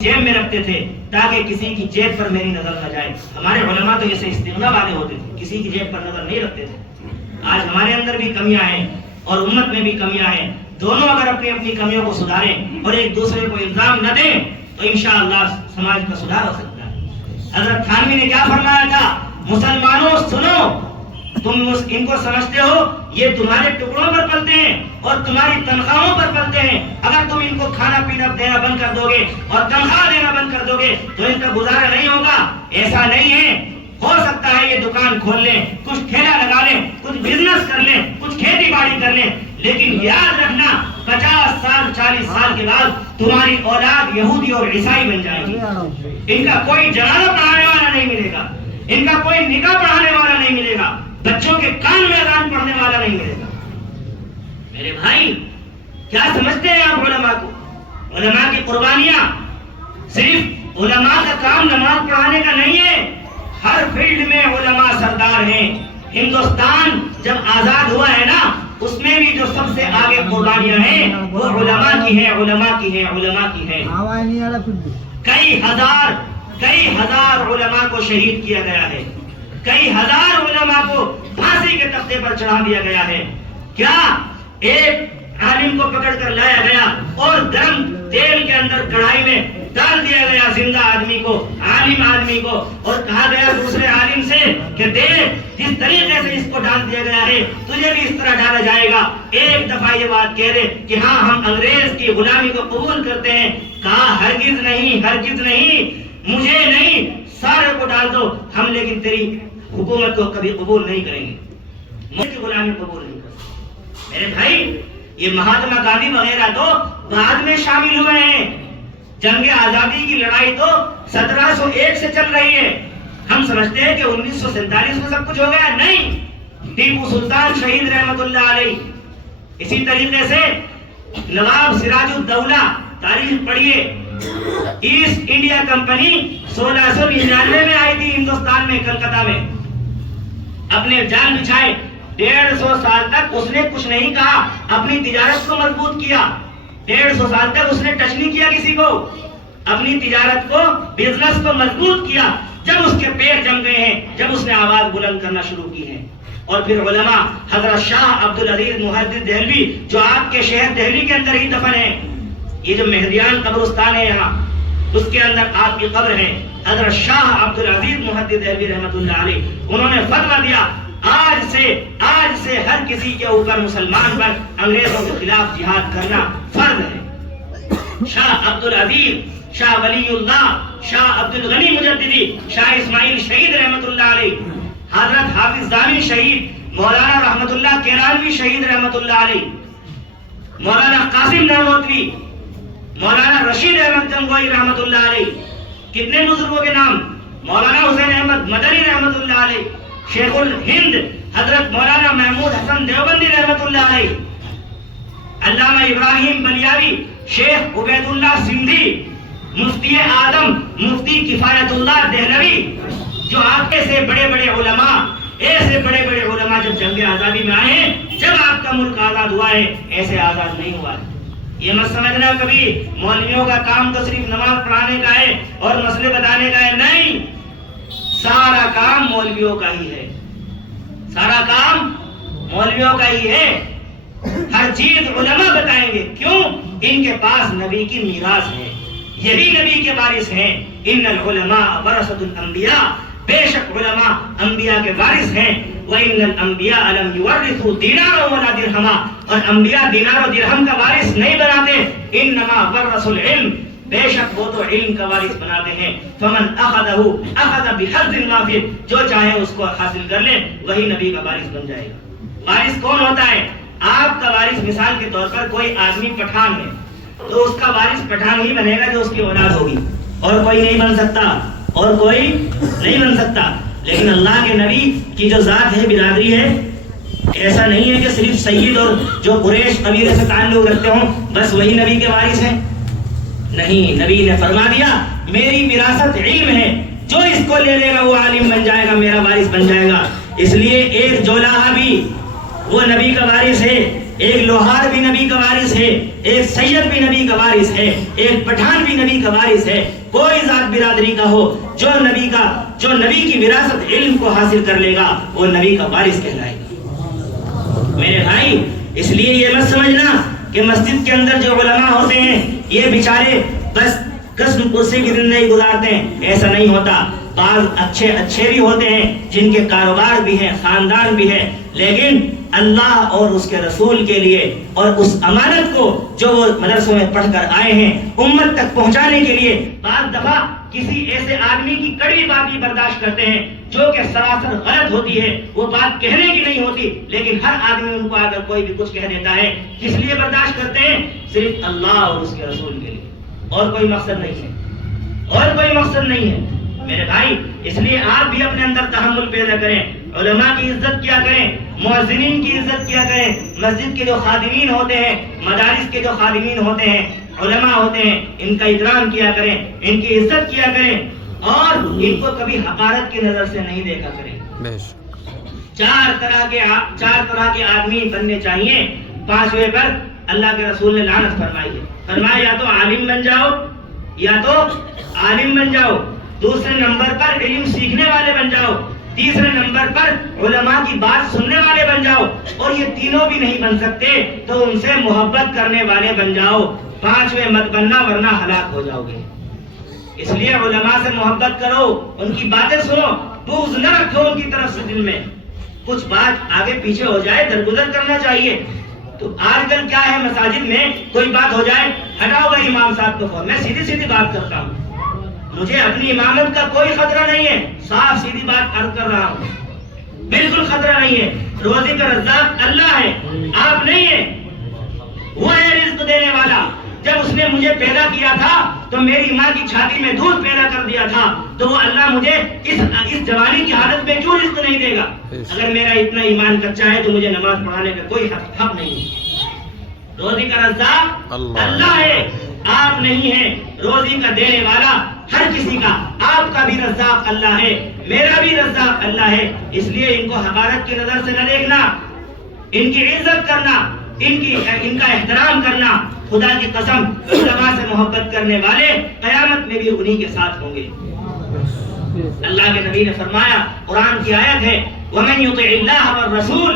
जेब में रखते थे ताकि किसी की जेब पर मेरी नजर न जाए। हमारे उलमा तो ऐसे इस्तिग़ना वाले होते थे, किसी की जेब पर नजर नहीं रखते थे। आज हमारे अंदर भी कमियां हैं और उम्मत में भी कमियां हैं। दोनों अगर अपनी अपनी कमियों को सुधारें और एक दूसरे को इल्जाम न दें तो इंशाअल्लाह समाज का सुधार हो सकता है। हजरत थानवी ने क्या फरमाया था? मुसलमानों सुनो, तुम इनको समझते हो ये तुम्हारे टुकड़ों पर पलते हैं और तुम्हारी तनख्वाहों पर पलते हैं। अगर तुम इनको खाना पीना देना बंद कर दोगे और तनख्वाह देना बंद कर दोगे तो इनका गुजारा नहीं होगा। ऐसा नहीं है, हो सकता है ये दुकान खोल लें, कुछ ठेला लगा लें, कुछ बिजनेस कर लें, कुछ खेती बाड़ी कर लें, लेकिन याद रखना 50 साल 40 साल के बाद तुम्हारी औलाद यहूदी और ईसाई बन जाएगी। इनका कोई जनाजा पढ़ाने वाला नहीं मिलेगा, इनका कोई निकाह पढ़ाने वाला नहीं मिलेगा, बच्चों के कान में अज़ान पढ़ने वाला नहीं मिलेगा। मेरे भाई, क्या समझते हैं आप उलमा को? उलमा की कुर्बानियां सिर्फ उलमा का काम नमाज पढ़ाने का नहीं है, हर फील्ड में उलमा सरदार हैं। हिंदुस्तान जब आजाद हुआ है ना, उसमें भी जो सबसे आगे कुर्बानियां हैं वो उलमा की हैं, उलमा की हैं, उलमा की हैं। कई हजार उलमा को शहीद किया गया है, कई हजार उलमा को फांसी के तख्ते पर चढ़ा दिया गया है। क्या एक आलिम को पकड़ कर लाया गया और गर्म तेल के अंदर कढ़ाई में डाल दिया गया जिंदा आदमी को, आलिम आदमी को, और कहा गया दूसरे आलिम से कि देख जिस तरीके से इसको डाल दिया गया है तुझे भी इस तरह डाला जाएगा। एक दफा ये बात कह दे कि हाँ हम अंग्रेज की गुलामी को कबूल करते हैं। कहा हरगिज नहीं, हरगिज नहीं, मुझे नहीं, सारे को डाल दो हम, लेकिन तेरी हुकूमत को कभी कबूल नहीं करेंगे, मुझे गुलामी कबूल नहीं करेंगे। मेरे भाई, ये महात्मा गांधी वगैरह तो बाद में शामिल हुए हैं। जंग आजादी की लड़ाई तो 1701 से चल रही है। हम समझते हैं कि 1947 में सब कुछ हो गया, नहीं। टीपू सुल्तान शहीद रहमतुल्लाह अलैह, इसी तरीके से नवाब सिराजुद्दौला, तारीख पढ़िए, ईस्ट इंडिया कंपनी 1699 में आई थी हिंदुस्तान में, कलकत्ता में, अपने जान बिछाए 150 साल तक उसने कुछ नहीं कहा, अपनी तिजारत को मजबूत किया। 150 साल तक उसने टच नहीं किया किसी को, अपनी तिजारत को, बिजनेस को मजबूत किया। जब उसके पैर जम गए हैं, जब उसने आवाज बुलंद करना शुरू की है, और फिर उलमा हजरत शाह अब्दुल अजीज मुहद्दिस देहलवी, जो आपके शहर दिल्ली के अंदर ही दफन है, ये जो मेहदियान कब्रिस्तान है यहाँ, उसके अंदर आपकी कब्र है। हजरत शाह अब्दुल अजीज मुहद्दिस देहलवी रहमतुल्लाह अलैह, उन्होंने फतवा दिया आज से हर किसी के ऊपर मुसलमान पर अंग्रेजों के खिलाफ जिहाद करना फर्ज है। शाह अब्दुल अजीज, शाह वलीउल्लाह, शाह अब्दुल गनी मुजद्दिदी, शाह इस्माइल शहीद रहमतुल्लाह अलैह, हजरत हाफिज दानी शहीद, मौलाना रहमतुल्लाह केरानवी शहीद रहमतुल्लाह अलैह, मौलाना कासिम नानोतवी, मौलाना रशीद अहमद गंगोई रहमतुल्लाह अलैह, कितने बुजुर्गों के नाम, मौलाना हुसैन अहमद मदनी रहमतुल्लाह अलैह, शेखुल हिंद हजरत मौलाना महमूद हसन देवबंदी रहमतुल्लाह अलैह, अल्लामा इब्राहिम बलियावी, शेख उबैदुल्लाह सिंधी, मुफ्ती आदम मुफ्ती किफायतुल्लाह देहलवी, जो आपके से बड़े बड़े उलमा, ऐसे बड़े बड़े उलमा जब जंग आजादी में आए, जब आपका मुल्क आजाद हुआ है, ऐसे आजाद नहीं हुआ है। ये मत समझना कभी मौलवियों का काम तो सिर्फ नमाज पढ़ाने का है और मसले बताने का है, नहीं, सारा काम मौलवियों का ही है, सारा काम मौलवियों का ही है। हर चीज उलमा बताएंगे, क्यों? इनके पास नबी की मीरास है, यही नबी के वारिस हैं। इन्नल उलमा वरसतुल अंबिया, बेशक उलमा अंबिया के वारिस हैं। व इन्नल अंबिया लम युवरिसु दीनार वला दिरहमा, और अंबिया दीनार और दिरहम का वारिस नहीं बनाते। इन्नमा वरसुल इल्म, बेशक वो तो इल्म का वारिस बनाते हैं। फमन अखदहु अखद बिहज़्ज़िन वाफिर, जो चाहे उसको हासिल कर ले, वही नबी का वारिस बन जाएगा। वारिस कौन होता है? आपका वारिस मिसाल के तौर पर कोई आदमी पठान है, तो उसका वारिस पठान ही बनेगा जो उसकी औलाद होगी, और कोई नहीं बन सकता, और कोई नहीं बन सकता। लेकिन अल्लाह के नबी की जो जात है, बिरादरी है, ऐसा नहीं है कि सिर्फ सैयद और जो कुरैश कबीले से ताल्लुक रखते हों बस वही नबी के वारिस हैं। नहीं, नबी ने फरमा दिया मेरी विरासत इल्म है, जो इसको ले लेगा वो आलिम बन जाएगा, मेरा वारिस बन जाएगा। इसलिए एक जोलाहा भी वो नबी का वारिस है, ایک لوہار بھی نبی کا وارث ہے، ایک سید بھی نبی کا وارث ہے، ایک پٹھان بھی نبی کا وارث ہے۔ کوئی ذات برادری کا ہو، جو نبی کی وراثت علم کو حاصل کر لے گا وہ نبی کا وارث کہلائے گا۔ میرے بھائی، اس لیے یہ مت سمجھنا کہ مسجد کے اندر جو علماء ہوتے ہیں یہ بیچارے بس قسم کرسی کی زندگی گزارتے ہیں، ایسا نہیں ہوتا۔ بعض اچھے بھی ہوتے ہیں جن کے کاروبار بھی ہیں، خاندان بھی ہے، لیکن اللہ اور اس کے رسول کے لیے اور اس امانت کو جو وہ مدرسوں میں پڑھ کر آئے ہیں امت تک پہنچانے کے لیے بعض دفعہ کسی ایسے آدمی کی کڑوی بات بھی برداشت کرتے ہیں جو کہ سراسر غلط ہوتی ہے، وہ بات کہنے کی نہیں ہوتی، لیکن ہر آدمی ان کو اگر کوئی بھی کچھ کہہ دیتا ہے، کس لیے برداشت کرتے ہیں؟ صرف اللہ اور اس کے رسول کے لیے، اور کوئی مقصد نہیں ہے، اور کوئی مقصد نہیں ہے۔ میرے بھائی، اس لیے آپ بھی اپنے اندر تحمل پیدا کریں، علماء کی عزت کیا کریں، مؤذنین کی عزت کیا کریں، مسجد کے جو خادمین ہوتے ہیں، مدارس کے جو خادمین ہوتے ہیں، علماء ہوتے ہیں، ان کا اکرام کیا کریں، ان کی عزت کیا کریں، اور ان کو کبھی حقارت کی نظر سے نہیں دیکھا کریں۔ چار طرح کے آدمی بننے چاہیے۔ پانچویں پر اللہ کے رسول نے لعنت فرمائی ہے، فرمایا یا تو عالم بن جاؤ، یا تو عالم بن جاؤ، دوسرے نمبر پر علم سیکھنے والے بن جاؤ، تیسرے نمبر پر علماء کی بات سننے والے بن جاؤ، اور یہ تینوں بھی نہیں بن سکتے تو ان سے محبت کرنے والے بن جاؤ۔ پانچویں مت بننا ورنہ ہلاک ہو جاؤ گے۔ اس لیے علماء سے محبت کرو، ان کی باتیں سنو، بغض نہ رکھو ان کی طرف سے دل میں۔ کچھ بات آگے پیچھے ہو جائے درگزر کرنا چاہیے۔ تو آج کل کیا ہے، مساجد میں کوئی بات ہو جائے، ہٹاؤ گا امام صاحب کو فون۔ میں سیدھی بات کرتا ہوں، مجھے اپنی امامت کا کوئی خطرہ نہیں ہے، صاف سیدھی بات عرض کر رہا ہوں، بالکل خطرہ نہیں ہے۔ روزی کا رزاق اللہ ہے، آپ نہیں ہیں، وہ ہے رزق دینے والا۔ جب اس نے مجھے پیدا کیا تھا تو میری ماں کی چھاتی میں دودھ پیدا کر دیا تھا، تو وہ اللہ مجھے اس جوانی کی حالت میں کیوں رزق نہیں دے گا؟ اگر میرا اتنا ایمان کچا ہے تو مجھے نماز پڑھانے کا کوئی حق نہیں ہے۔ روزی کا رزاق اللہ ہے، آپ نہیں ہیں۔ روزی کا دینے والا ہر کسی کا، آپ کا بھی رزاق اللہ ہے، میرا بھی رزاق اللہ ہے۔ اس لیے ان کو حقارت کی نظر سے نہ دیکھنا، ان کی عزت کرنا، ان کا احترام کرنا۔ خدا کی قسم، علماء سے محبت کرنے والے قیامت میں بھی انہی کے ساتھ ہوں گے۔ اللہ کے نبی نے فرمایا، قرآن کی آیت ہے، وَمَن يُطِعِ اللَّهَ وَالرَّسُولَ